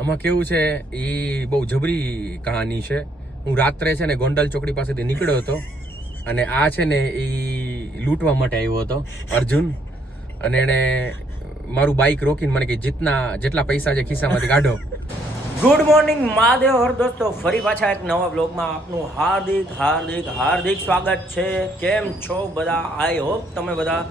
આમાં કેવું છે એ બહુ જબરી કહાની છે. હું રાત્રે છે ને ગોંડલ ચોકડી પાસેથી નીકળ્યો હતો અને આ છે ને એ લૂંટવા માટે આવ્યો હતો અર્જુન. અને એણે મારું બાઇક રોકીને મને કે જેટલા પૈસા છે ખિસ્સામાંથી કાઢો. ગુડ મોર્નિંગ મહાદેવ હર દોસ્તો, ફરી પાછા એક નવા બ્લોગમાં આપનું હાર્દિક હાર્દિક હાર્દિક સ્વાગત છે. કેમ છો બધા? આઈ હોપ તમે બધા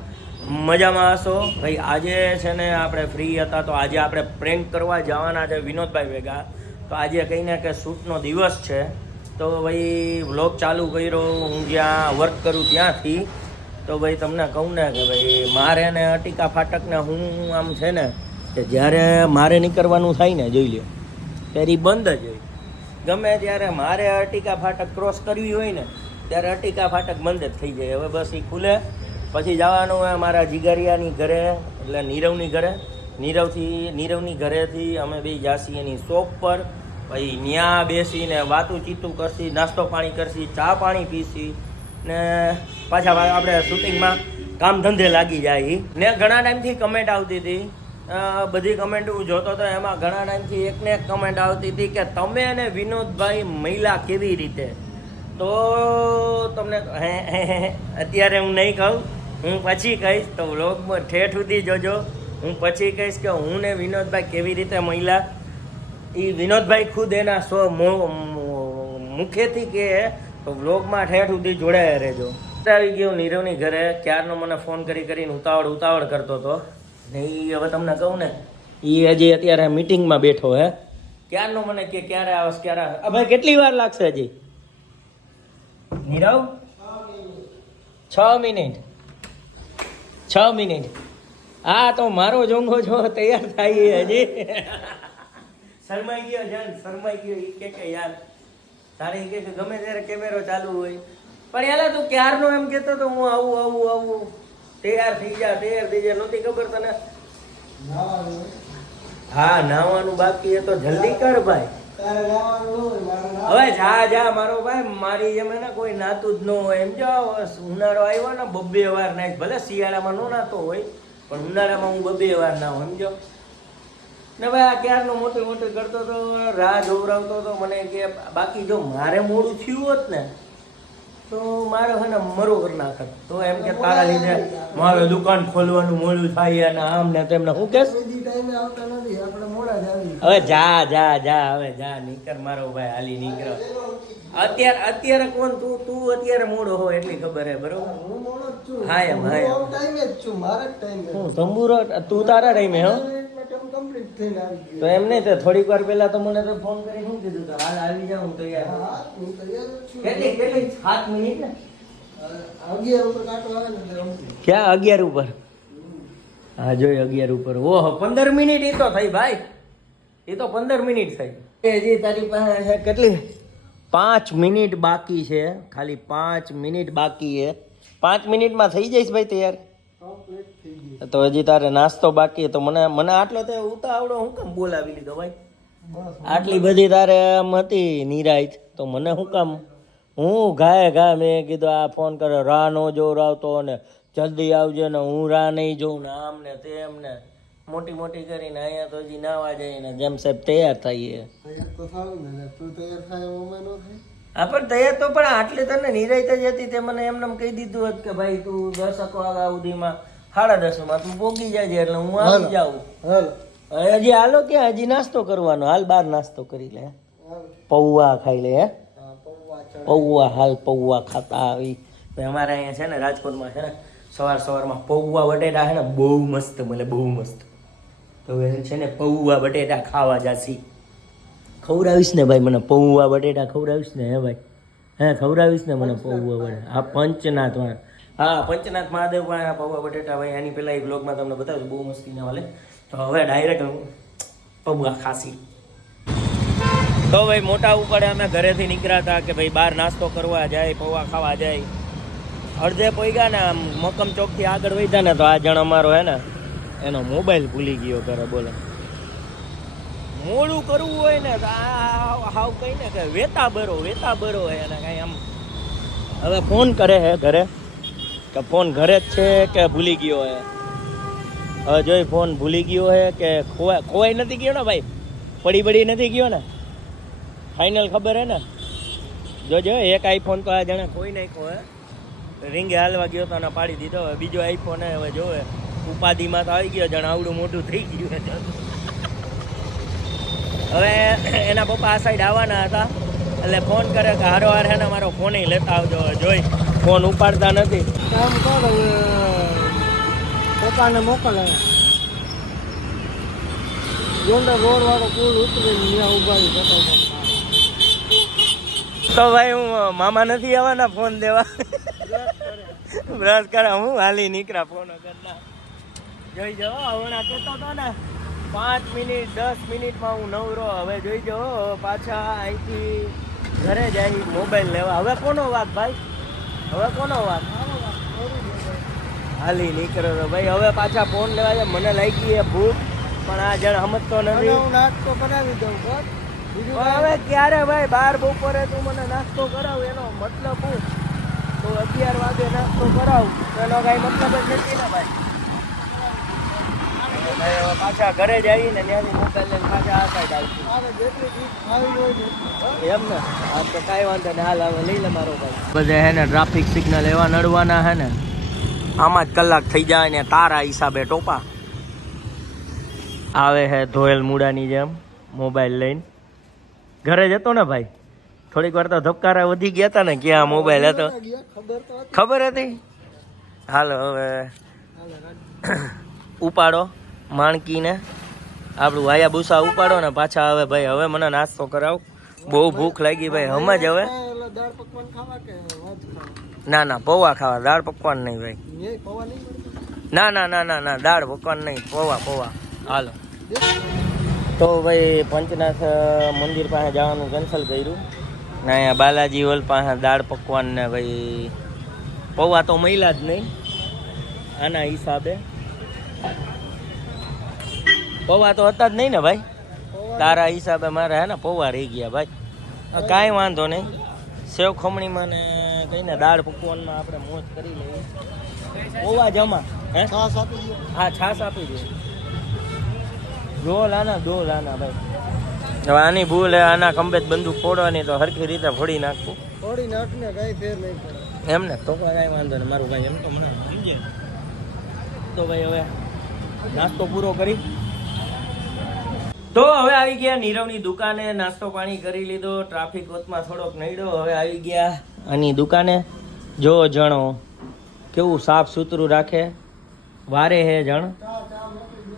મજામાં હશો. ભાઈ આજે છે ને આપણે ફ્રી હતા તો આજે આપણે પ્રેન્ક કરવા જવાના છે વિનોદભાઈ ભેગા. તો આજે કહીને કે શૂટનો દિવસ છે તો ભાઈ વ્લોગ ચાલુ કર્યો હું જ્યાં વર્ક કરું ત્યાંથી. તો ભાઈ તમને કહું ને કે ભાઈ મારે ને અટિકા ફાટકને હું આમ છે ને કે જ્યારે મારે નીકળવાનું થાય ને જોઈ લ્યો ત્યારે બંધ જ હોય. ગમે ત્યારે મારે અટિકા ફાટક ક્રોસ કરવી હોય ને ત્યારે અટિકા ફાટક બંધ જ થઈ જાય. હવે બસ એ ખુલે પછી જવાનું હોય મારા જીગરિયાની ઘરે, એટલે નીરવની ઘરે. નીરવની ઘરેથી અમે બે જાસી એની શોપ પર. પછી ત્યાં બેસીને વાતું ચીતું કરશી, નાસ્તો પાણી કરશી, ચા પાણી પીશી ને પાછા આપણે શૂટિંગમાં કામ ધંધે લાગી જાય. ને ઘણા ટાઈમથી કમેન્ટ આવતી હતી, બધી કમેન્ટ હું જોતો હતો એમાં ઘણા ટાઈમથી એકને એક કમેન્ટ આવતી હતી કે તમે અને વિનોદભાઈ મહિલા કેવી રીતે. તો તમને અત્યારે હું નહીં કહું, હું પછી કહીશ. તો વ્લોગમાં ઠેઠ સુધી જોજો. હું પછી કહીશ કે હું ને વિનોદભાઈ કેવી રીતે મહિલા. એ વિનોદભાઈ ખુદ એના મુખેથી કહે તો વ્લોગમાં ઠેઠ સુધી જોડાયા રહેજો. આવી ગયો નીરવની ઘરે. ક્યારનો મને ફોન કરીને ઉતાવળ કરતો હતો ને એ હવે તમને કહું ને એ હજી અત્યારે મીટિંગમાં બેઠો હે. ક્યારનો મને કે ક્યારે આવશ ક્યારે. ભાઈ કેટલી વાર લાગશે હજી નીરવ? 6 મિનિટ. હા તો મારો જોંગો જો તૈયાર થાય હજી. શરમાઈ ગયો એ કે યાર તારે કે ગમે ત્યારે કેમેરો ચાલુ હોય પણ યાર તું ક્યારનો એમ કહેતો તો હું આવું તૈયાર થઈ જા નહોતી ખબર તને? હા નાવાનું બાકી એ તો જલ્દી કર ભાઈ. હવે જા મારો ભાઈ, મારી જેમ ને કોઈ નાતું જ ન હોય. એમ જો ઉનાળો આવ્યો ને 2 વાર નાખ. ભલે શિયાળામાં ન નાતો હોય પણ ઉનાળામાં હું 2 વાર નાહું. સમજો ને ભાઈ આ ક્યારનો મોટું કરતો તો રાહ જોવરાવતો હતો મને કે બાકી જો મારે મોડું થયું હોત ને તો મારે છે ને મરો કરી નાખત. તો એમ કે તારા લીધે મારે દુકાન ખોલવાનું મોડું થાય અને આમ ને તેમને હું કેસ હવે જા હવે જા નીકળ મારો ભાઈ, હાલી નીકળો. અત્યારે કોણ તું અત્યારે મોડો હો એટલી ખબર હે બરોબર. હા એમ હું તંબુરો તું તારા ટાઈમે હો તો એમ નહીં તો થોડીક વાર પહેલા તો મને તો ફોન કરી શું કીધું તો હાલ આવી જાવ હું તૈયાર. કેટલી 7 મિનિટ ને 11 ઉપર કાંટો આવે ને ક્યાં 11 ઉપર? હા જોઈ 11 ઉપર. ઓહો 15 મિનિટ એ તો થઈ ભાઈ, એ તો 15 મિનિટ થઈ. હજી તારી પાસે કેટલી 5 મિનિટ બાકી છે, ખાલી 5 મિનિટ બાકી છે. 5 મિનિટમાં થઈ જઈશ ભાઈ તૈયાર. તો હજી તારે નાસ્તો બાકી તો મને આટલો તો ઉતાવળો હું કામ બોલાવી લીધો ભાઈ? આટલી બધી તારે આમ હતી નિરાયત તો મને શું કામ હું ઘા મેં કીધું આ ફોન કર્યો રાહ નો જોવરાવતો ને જલ્દી આવજે ને હું રાહ નહીં જોઉં ને આમ ને તેમ ને મોટી કરીને અહીંયા તો હજી નાવા જઈને જેમ સાહેબ તૈયાર થઈએ. હા પણ તૈયાર તો પણ આટલી તને નિરાયત જ હતી તે મને એમને કહી દીધું હતું કે ભાઈ તું 10 વાગ્યા સુધીમાં 10:30 તું પોગી જાય એટલે હું આવી જાઉં. હજી હાલો ક્યાં હજી નાસ્તો કરવાનો? હાલ બહાર નાસ્તો કરી લે, પૌવા ખાઈ લે. પૌવા ખાતા આવી. અમારે અહીંયા છે ને રાજકોટમાં છે ને સવારમાં પૌવા બટેટા છે ને બહુ મસ્ત મળે, બહુ મસ્ત. તો છે ને પૌવા બટેટા ખાવા જાસી. ખવડાવીશ ને ભાઈ મને પૌવા બટેટા ખવડાવીશ ને? હે ભાઈ હે ખવડાવીશ ને મને પૌવા બટેટા? આ પંચનાથ પંચનાથ મહાદેવ પણ પૌવા બટેટા ભાઈ એની પહેલાં એ બ્લોગમાં તમને બતાવ્યું બહુ મસ્તી ના વાલે. તો હવે ડાયરેક્ટ પૌવા ખાસી. તો ભાઈ મોટા ઉપડે અમે ઘરેથી નીકળ્યા હતા કે ભાઈ બહાર નાસ્તો કરવા જાય, પૌવા ખાવા જાય. અડધે પોઈગા ને આમ મક્કમ ચોકથી આગળ વધ્યા ને તો આ જણ અમારો હે ને એનો મોબાઈલ ભૂલી ગયો કરે. બોલે મોડું કરવું હોય ને તો હાવ કઈ ને કે વેતા બરો હે એને કાંઈ આમ. હવે ફોન કરે હે ઘરે કે ફોન ઘરે જ છે કે ભૂલી ગયો હે. હવે જોઈ ફોન ભૂલી ગયો હે કે ખોવાઈ નથી ગયો ને ભાઈ. પડી નથી ગયો ને? ફાઇનલ ખબર હે ને? જોજો એક આઈફોન તો આ જણે કોઈ નાખ્યો હે, રીંગે હાલવા ગયો તો ને પાડી દીધો. હવે બીજો આઈફોન હવે જોવે ઉપાધિમાં તો આવી ગયો, જણ આવડું મોટું થઈ ગયું. હવે એના પપ્પા આ સાઈડ આવવાના હતા એટલે ફોન કરે કે હારો હાર હે ને મારો ફોન લેતા આવજો. જોઈ ફોન ઉપાડતા નથી. કામ કરો પપ્પાને મોકલે ગોંડલ રોડ વાળો પુલ ઉતરી ત્યાં ઉભા તો ભાઈ હું મામા નથી આવવાના ફોન દેવા? બ્રશ કરે હું હાલી નીકળ્યા ફોન કરના. જોઈ જાઓ હમણાં કહેતો હતો ને 5 મિનિટ 10 મિનિટમાં હું નવરો. હવે જોઈ જાઓ પાછા અહીંથી ઘરે જાય મોબાઈલ લેવા. હવે કોનો વાત ભાઈ? હવે કોનો વાત? હાલી નીકળ્યો તો ભાઈ. હવે પાછા ફોન લેવા જાય. મને લાગી એ ભૂખ, પણ આ જણ સમજતો નથી. હું નાસ્તો બનાવી દઉં બસ. હવે ક્યારે ભાઈ? 12 બપોરે તું મને નાસ્તો કરાવ એનો મતલબ હું? તો 11 વાગે નાસ્તો કરાવ એનો કઈ મતલબ જ નથી ને ભાઈ. હવે પાછા ઘરે જઈને ત્યાંથી મોબાઈલ લઈને પાછા આ સાઈડ આવશું. જેટલી ચીજ ખાવી હોય એમ ને? હા તો કાંઈ વાંધો નહીં, હાલ હવે લઈ લે મારો ભાઈ. બધે હે ને ટ્રાફિક સિગ્નલ એવા નડવાના હે ને, આમાં જ કલાક થઈ જાય ને તારા હિસાબે ટોપા આવે હે ધોયેલ મૂડાની જેમ મોબાઈલ લઈને. ઘરે જતો ને ભાઈ, થોડીક વાર તો ધબકારા વધી ગયા હતા ને કે આ મોબાઈલ હતો, ખબર હતી. હાલો હવે ઉપાડો માણકીને, આપણું વાયા ભૂસા ઉપાડો ને પાછા. હવે ભાઈ હવે મને નાસ્તો કરાવ, બહુ ભૂખ લાગી ભાઈ. હમજ હવે દાળ પકવાન ખાવા કે વાજ ખાવા? ના ના પૌવા ખાવા, દાળ પકવાન નહીં ભાઈ. એ પૌવા નહીં મળતા? ના ના ના ના ના દાળ પકવાન નહીં, પૌવા પૌવા. હાલો તો ભાઈ પંચનાથ મંદિર પાસે જવાનું કેન્સલ કર્યું ને અહીંયા બાલાજી હોલ પાસે દાળ પકવાન ને ભાઈ પૌવા તો મળ્યા જ નહીં આના હિસાબે. પૌવા તો હતા જ નહીં ને ભાઈ, તારા હિસાબે મારે હે ને પૌવા રહી ગયા ભાઈ. કાંઈ વાંધો નહીં, સેવ ખમણીમાં ને કહીને દાળ પકવાનમાં આપણે મોજ કરી લઈએ. પૌવા જમા હે? છાશ આપી દો. હા છાશ આપી દે. દો લાના ભાઈ. હવે આની ભૂલ હે, આના ખંભે બંદૂક ફોડવાની તો હરખી રીતે ફોડી નાખવું. થોડી નાખને કઈ ફેર નહીં પડે એમ ને? તો કાંઈ વાંધો નહીં મારું ભાઈ, એમ તો મને સમજે. તો ભાઈ હવે નાસ્તો પૂરો કરી તો હવે આવી ગયા નીરવની દુકાને. નાસ્તો પાણી કરી લીધો, ટ્રાફિક વચમાં થોડોક નડ્યો. હવે આવી ગયા આની દુકાને. જો જણો કેવું સાફ સુથરું રાખે, વારે હે જણ.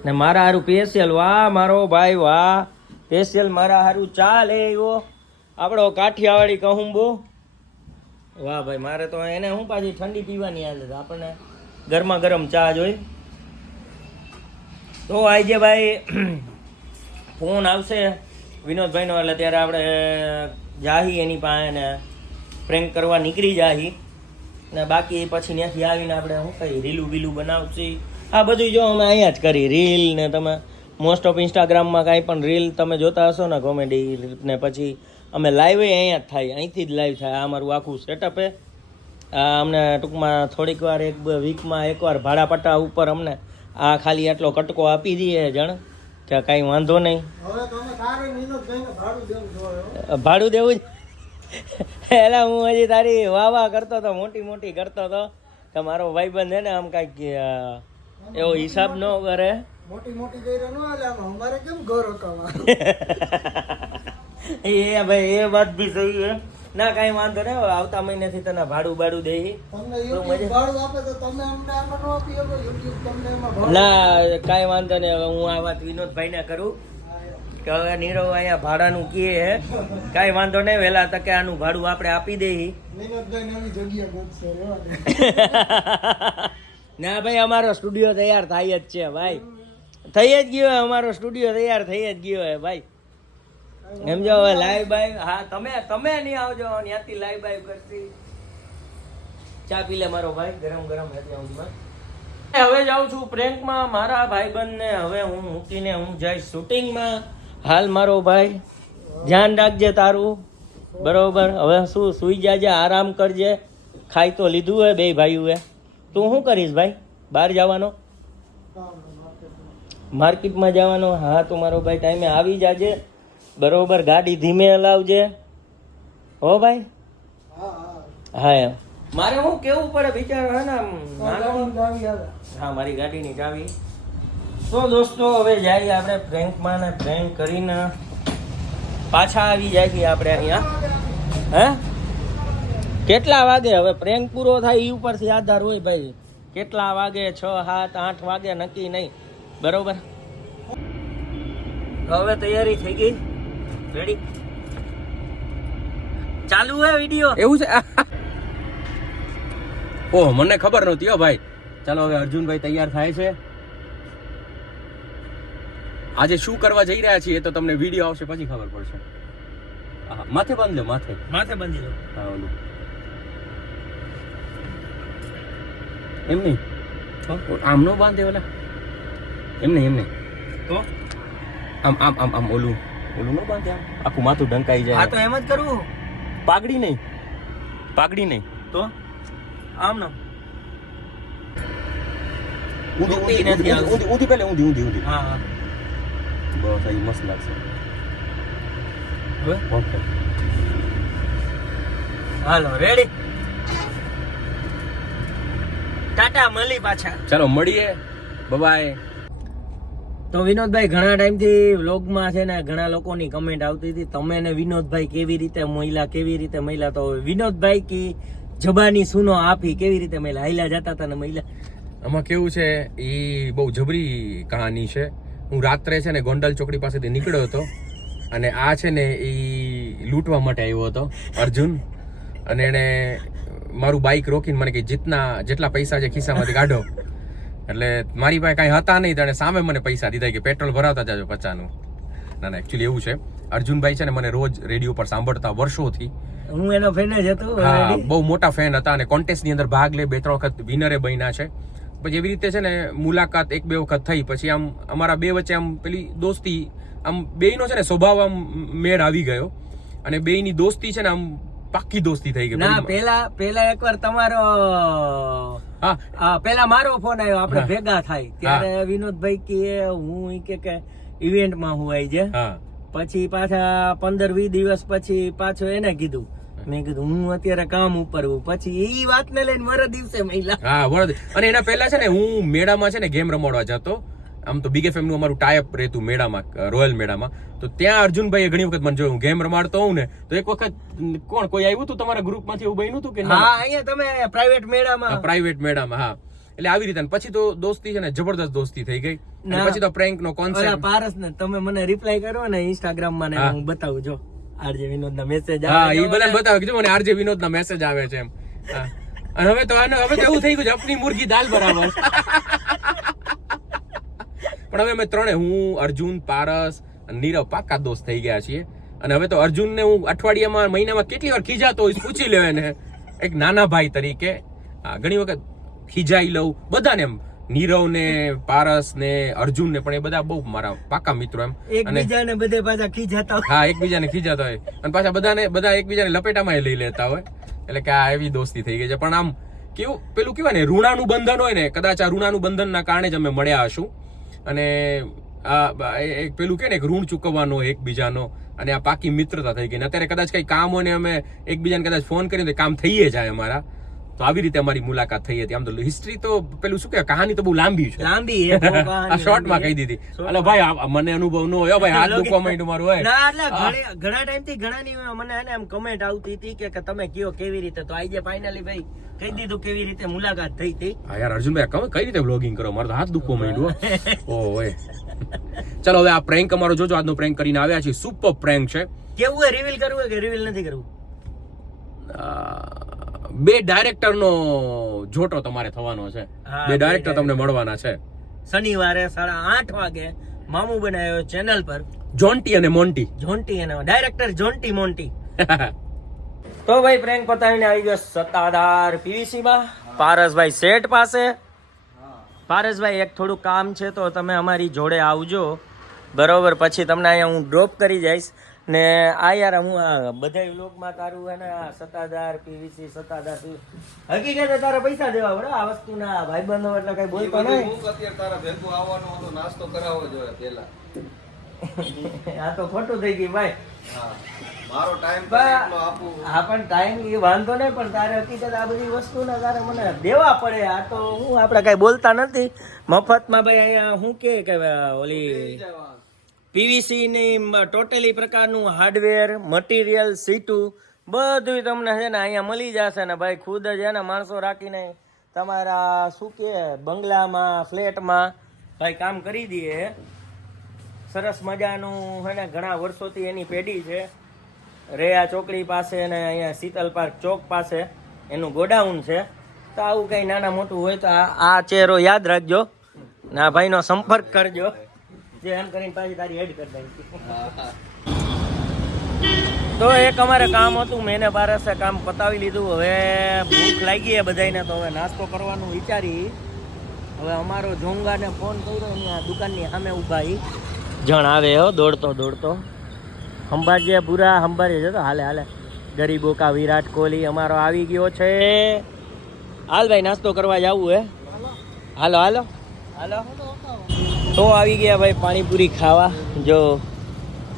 ને મારા હારું સ્પેશિયલ, વાહ મારો ભાઈ વાહ, સ્પેશિયલ મારા હારું ચા લે આવ્યો આપણો કાઠિયાવાડી કહુંબો. વાહ ભાઈ, મારે તો એને હું પાછી ઠંડી પીવાની આદત, આપણને ગરમા ગરમ ચા જોઈ. તો આજે ભાઈ ફોન આવશે વિનોદભાઈનો એટલે ત્યારે આપણે જાહી એની પાસે ને પ્રેન્ક કરવા નીકળી જાહી ને બાકી પછી ત્યાંથી આવીને આપણે શું કહીએ રીલું બીલું બનાવશી. આ બધું જો અમે અહીંયા જ કરી રીલ ને. તમે મોસ્ટ ઓફ ઇન્સ્ટાગ્રામમાં કાંઈ પણ રીલ તમે જોતા હશો ને કોમેડી ને, પછી અમે લાઈવ અહીંયા જ થાય, અહીંથી જ લાઈવ થાય. આ અમારું આખું સેટઅપ છે. અમને ટૂંકમાં થોડીક વાર એક વીકમાં એકવાર ભાડાપટ્ટા ઉપર અમને આ ખાલી આટલો કટકો આપી દઈએ જણ કે કાંઈ વાંધો નહીં. હવે તમે તારે વિનોદભાઈને ભાડું દેવું જોઈએ. ભાડું દેવું જ એલા હું હજી તારી વાહ કરતો હતો, મોટી કરતો હતો કે મારો ભાઈબંધ હે ને આમ કાંઈક એવો હિસાબ ન કરે. મોટી ગઈ ન હાલે આમ અમારે કેમ ઘર હતા એ ભાઈ એ વાત બી સહી છે. ના કાંઈ વાંધો નહીં, આવતા મહિનેથી તને ભાડું દઈ. તમને YouTube ભાડું આપે તો તમે અમને આમાં ન આપી શકો. YouTube તમને એમાં ભાડું ના કાંઈ વાંધો નહીં. હવે હું આ વાત વિનોદભાઈને કરું કે હવે નીરવ અહીંયા ભાડાનું કહે હે, કાંઈ વાંધો નહીં, વહેલા તકે આનું ભાડું આપણે આપી દઈએ. વિનોદભાઈ નવી જગ્યા ગોતશે રેવા દે. ના ભાઈ અમારો સ્ટુડિયો તૈયાર થાય જ છે ભાઈ, થઈ જ ગયો અમારો સ્ટુડિયો તૈયાર થઈ જ ગયો હે ભાઈ. સમજો હવે લાઈવ બાઈવ. હા તમે નહીં આવજો, ત્યાંથી લાઈવ બાઈવ કરશી. ચા પી લે મારો ભાઈ, ગરમ હતી આઉટમાં. હવે જાઉં છું પ્રેન્કમાં મારા ભાઈબંધને. હવે હું મૂકીને હું જઈશ શૂટિંગમાં. હાલ મારો ભાઈ ધ્યાન રાખજે તારું, બરોબર? હવે શું સુઈ જાજે, આરામ કરજે. ખાઈ તો લીધું હે બે ભાઈઓએ. તું શું કરીશ ભાઈ? બહાર જવાનો, માર્કેટમાં જવાનો? હા તો મારો ભાઈ ટાઈમે આવી જાજે. બરોબર ગાડી ધીમે હલાવજે હો ભાઈ. હા હા હા એમ મારે હું કેવું પડે બિચારો હે ને આમ નાનો. ગાડીની ચાવી આવે. હા મારી ગાડીની ચાવી. તો દોસ્તો હવે જઈએ આપણે પ્રેન્કમાં ને પ્રેન્ક કરીને પાછા આવી જઈએ આપણે અહીંયા. હે કેટલા વાગે હવે પ્રેન્ક પૂરો થાય એ ઉપરથી આધાર હોય ભાઈ. કેટલા વાગે 6, 7, 8 વાગે નક્કી નહીં. બરોબર હવે તૈયારી થઈ ગઈ. રેડી ચાલુ હે વિડિયો. એવું છે ઓહ મને ખબર નહોતી હો ભાઈ. ચાલો હવે અર્જુનભાઈ તૈયાર થાય છે. આજે શું કરવા જઈ રહ્યા છીએ એ તો તમને વિડીયો આવશે પછી ખબર પડશે. હા માથે બાંધ લો માથે બાંધી લો. હા ઓલું એમ નહીં આમ નો બાંધે ઓલા એમ નહીં તો આમ આમ આમ આમ ઓલું નો બાંધે આમ આખું માથું ઢંકાઈ હા જાય. તો એમ જ કરવું. પાઘડી નહીં તો આમ ના ઊંધી નથી આવતી. ઊંધી પહેલે ઊંધી હા હા બસ આ મસ્ત લાગશે. હવે ઓકે હાલો રેડી ટાટા મળી પાછા. ચાલો મળીએ બાય. તો વિનોદભાઈ ઘણા ટાઈમથી વ્લોગમાં છે ને ઘણા લોકોની કમેન્ટ આવતી હતી તમે ને વિનોદભાઈ કેવી રીતે મહિલા. તો વિનોદભાઈ કી જબાની સુનો આપી કેવી રીતે મહિલા હાઈલા જતા હતા ને મહિલા. આમાં કેવું છે એ બહુ જબરી કહાની છે. હું રાત્રે છે ને ગોંડલ ચોકડી પાસેથી નીકળ્યો હતો અને આ છે ને એ લૂંટવા માટે આવ્યો હતો અર્જુન. અને એને મારું બાઇક રોકીને મને કે જેટલા પૈસા છે ખિસ્સામાંથી કાઢો. એટલે મારી પાસે કાંઈ હતા નહીં તો એને સામે મને પૈસા દીધા કે પેટ્રોલ ભરાવતા જાજો 50નું. ના એકચ્યુઅલી એવું છે અર્જુનભાઈ છે ને મને રોજ રેડિયો પર સાંભળતા વર્ષોથી. હું એનો ફેન જ હતો. હા બહુ મોટા ફેન હતા અને કોન્ટેસ્ટની અંદર ભાગ લે 2-3 વખત વિનરે બન્યા છે. પછી એવી રીતે છે ને મુલાકાત 1-2 વખત થઈ પછી આમ અમારા બે વચ્ચે આમ પેલી દોસ્તી આમ બેયનો છે ને સ્વભાવ આમ મેળ આવી ગયો અને બેયની દોસ્તી છે ને આમ પાક્કી દોસ્તી થઈ ગઈ. ના પેલા એકવાર તમારો પેલા મારો ફોન આવ્યો આપણે ભેગા થાય ત્યારે વિનોદભાઈ કે હું કે ઇવેન્ટમાં હું આવી છે. પછી પાછા 15-20 દિવસ પછી પાછો એને કીધું મેં કીધું હું અત્યારે કામ ઉપર હું પછી એ વાતને લઈને વર દિવસે મહિલા. હા વરદ. અને એના પહેલા છે ને હું મેળામાં છે ને ગેમ રમાડવા જતો. આમ તો બિગ એફએમ નું અમારું ટાઈપ રહેતું મેળામાં રોયલ મેળામાં. તો ત્યાં અર્જુનભાઈ ઘણી વખત મને જોયું હું ગેમ રમાડતો હોઉં ને તો એક વખત કોઈ આવ્યું હતું તમારા ગ્રુપમાંથી એવું બન્યું હતું કે હા અહીંયા તમે પ્રાઇવેટ મેળામાં હા. એટલે આવી રીતે પછી તો દોસ્તી છે ને જબરદસ્ત દોસ્તી થઈ ગઈ. પછી તો પ્રેન્ક નો કોન્સેપ્ટ પારસ ને તમે મને રિપ્લાય કરો ને ઇન્સ્ટાગ્રામ માં હું બતાવું જો આરજે વિનોદ ના મેસેજ આવે. હા એ બધાને બતાવે કીધું મને આરજે વિનોદ ના મેસેજ આવે છે એમ. અને હવે તો એવું થઈ ગયું છે અપની મુર્ગી દાલ બરાબર. પણ હવે અમે ત્રણે હું અર્જુન પારસ નીરવ પાક્કા દોસ્ત થઈ ગયા છીએ. અને હવે તો અર્જુન ને હું અઠવાડિયામાં મહિનામાં કેટલી વાર ખીજાતો હોય પૂછી લેવાય ને એક નાના ભાઈ તરીકે ઘણી વખત ખીજાઈ લઉં બધાને એમ. નીરવ ને પારસ ને અર્જુન ને પણ એ બધા બહુ મારા પાકા મિત્રો એમ. એકબીજાને બધે પાછા ખીજાતા હોય. હા એકબીજાને ખીજાતા હોય અને પાછા બધા એકબીજાને લપેટામાં લઈ લેતા હોય. એટલે કે આ એવી દોસ્તી થઈ ગઈ છે. પણ આમ કેવું પેલું કેવાય ને ઋણાનું બંધન હોય ને કદાચ આ ઋણાનું બંધનના કારણે જ અમે મળ્યા હશું. અને એક પેલું કે ને એક ઋણ ચૂકવવાનો એકબીજાનો અને આ પાકી મિત્રતા થઈ ગઈ. અત્યારે કદાચ કઈ કામ હોય ને અમે એકબીજાને કદાચ ફોન કરીને તો કામ થઈ જાય અમારા. તો આવી રીતે અમારી મુલાકાત થઈ હતી. આમ તો હિસ્ટ્રી તો પેલું શું કે કહાની તો બહુ લાંબી છે. આ શોર્ટમાં કહી દીધી. હાલો ભાઈ મને અનુભવ ન હોય ભાઈ હાથ દુખવા માંડ્યું મારું હોય. ના એટલે ઘણા ટાઈમ થી ઘણાની મને એને એમ કમેન્ટ આવતી હતી કે તમે કયો કેવી રીતે તો આજે ફાઇનલી ભાઈ કહી દીધું કેવી રીતે મુલાકાત થઈ હતી. હા યાર અર્જુનભાઈ કઈ રીતે વ્લોગિંગ કરો મારો તો હાથ દુખવા માંડ્યું. ઓય ચલો હવે આ પ્રેન્ક અમારો જોજો. આજનો પ્રેન્ક કરીને આવ્યા છીએ. સુપર પ્રેન્ક છે. કેવું હે રિવીલ કરવું કે રિવીલ નથી કરવું? 2 ડાયરેક્ટર નો જોટો તમારે થવાનો છે. 2 ડાયરેક્ટર તમને મળવાના છે. શનિવારે 8:30 વાગે મામુ બનાવ્યો ચેનલ પર જોન્ટી અને મોન્ટી. જોન્ટી અને ડાયરેક્ટર જોન્ટી મોન્ટી. તો ભાઈ પ્રેન્ક પતાવીને આવી ગયો સત્તાધાર પીવીસી માં પારસભાઈ સેટ પાસે. પારસભાઈ એક થોડું કામ છે તો તમે અમારી જોડે આવજો બરોબર. પછી તમને અહીંયા હું ડ્રોપ કરી જઈશ ને આ યાર હું આ બધા વ્લોગમાં તારું હે ને સત્તાધાર પીવીસી સત્તાધાર હકીકતે તારે પૈસા દેવા પડે આ વસ્તુના ભાઈબંધો એટલે કઈ બોલતો નહીં. અત્યારે તારા ભેગું આવવાનો હતો નાસ્તો કરાવવો જોઈએ પેલા. આ તો ખોટું થઈ ગયું ભાઈ. મારો ટાઈમ હા પણ ટાઈમ એ વાંધો નહીં, પણ તારે હકીકત આ બધી વસ્તુના તારે મને દેવા પડે. આ તો હું આપણે કઈ બોલતા નથી મફતમાં ભાઈ. અહીંયા શું કે ઓલી પીવીસી ની ટોટલી પ્રકારનું હાર્ડવેર મટીરિયલ સીટું બધું તમને છે ને અહીંયા મળી જશે ને ભાઈ. ખુદ જ એના માણસો રાખીને તમારા શું કે બંગલામાં ફ્લેટમાં ભાઈ કામ કરી દઈએ. સરસ મજાનું છે ને ઘણા વર્ષોથી એની પેઢી છે. રેયા ચોકડી પાસે ને અહીંયા શીતલ પાર્ક ચોક પાસે એનું ગોડાઉન છે. તો આવું કંઈ નાના મોટું હોય તો આ ચહેરો યાદ રાખજો ને આ ભાઈનો સંપર્ક કરજો. જે એમ કરીને પાછી તારી એડ કરી દઈ. તો એક અમારે કામ હતું, મેને બારસે કામ પતાવી લીધું. હવે ભૂખ લાગી છે બધાને, તો હવે નાસ્તો કરવાનું વિચારી. હવે અમારો જોંગાને ફોન કર્યો, એની આ દુકાનની સામે ઊભા જણ આવે હો દોડતો દોડતો. સંભાળજે પૂરા સંભાળે છે. તો હાલે હાલે ગરીબો કા વિરાટ કોહલી અમારો આવી ગયો છે. હાલ ભાઈ નાસ્તો કરવા જવું હે. હાલો હાલો હાલો. તો આવી ગયા ભાઈ પાણીપુરી ખાવા. જો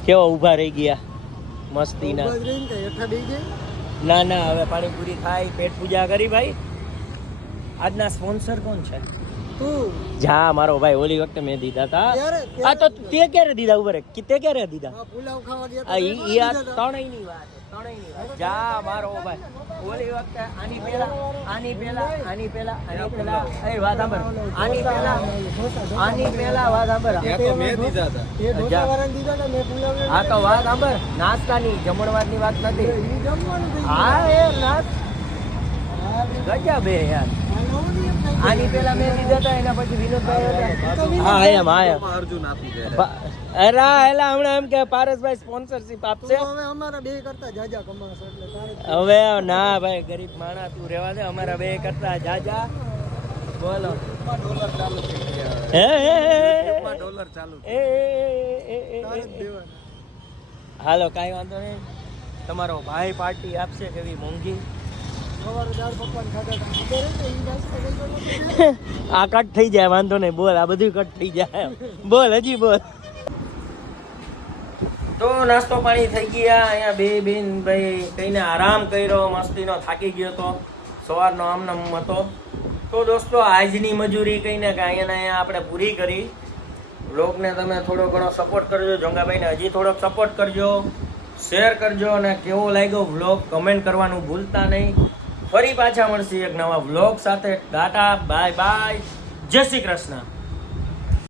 કેવો ઊભા રહી ગયા મસ્તીના. ના ના હવે પાણીપુરી ખાઈ પેટ પૂજા કરી ભાઈ. આજના સ્પોન્સર કોણ છે? જા મારો ભાઈ. ઓલી વખતે મેં દીધા હતા. આ તો તે ક્યારે દીધા? ઉભરે તે ક્યારે દીધા? ત્રણેયની વાત. જા મારો ભાઈ. ઓલી વખતે આની પહેલા એ વાત સાંભળ. આની પહેલા વાત સાંભળ. હા તો વાત સાંભળ. નાસ્તાની જમણવારની વાત નથી. હા એ નાસ્ત ગજબ બે યાર. આની પેલા મેં દીધા હતા, એના પછી વિનોદભાઈ હતા. હા એમ અર્જુન આપી દે. અરે એલા હમણાં એમ કે પારસભાઈ સ્પોન્સરશિપ આપશે. હવે અમારા બે કરતા જાજા કમાશે એટલે તારે. હવે ના ભાઈ ગરીબ માણસ તું રહેવા દે. અમારા બે કરતા જાજા બોલો. ડોલર ચાલુ થઈ ગયા. હે ડોલર ચાલુ. હાલો કાંઈ વાંધો નહીં. તમારો ભાઈ પાર્ટી આપશે કેવી મોંઘી. આ કટ થઈ જાય વાંધો નહીં. બોલ આ બધું કટ થઈ જાય. બોલ હજી બોલ. તો નાસ્તો પાણી થઈ ગયા. અહીંયા બે બેન ભાઈ કઈને આરામ કર્યો, મસ્તીનો થાકી ગયો તો સવારનો આમનામ હતો. તો દોસ્તો આજની મજૂરી કહીને કે અહીંયા આપણે પૂરી કરી. વ્લોગને તમે થોડો ઘણો સપોર્ટ કરજો. જોંગાભાઈને હજી થોડોક સપોર્ટ કરજો, શેર કરજો અને કેવો લાગ્યો વ્લોગ કમેન્ટ કરવાનું ભૂલતા નહીં. ફરી પાછા મળશે એક નવા વ્લોગ સાથે. ટાટા બાય બાય, જય શ્રી કૃષ્ણ.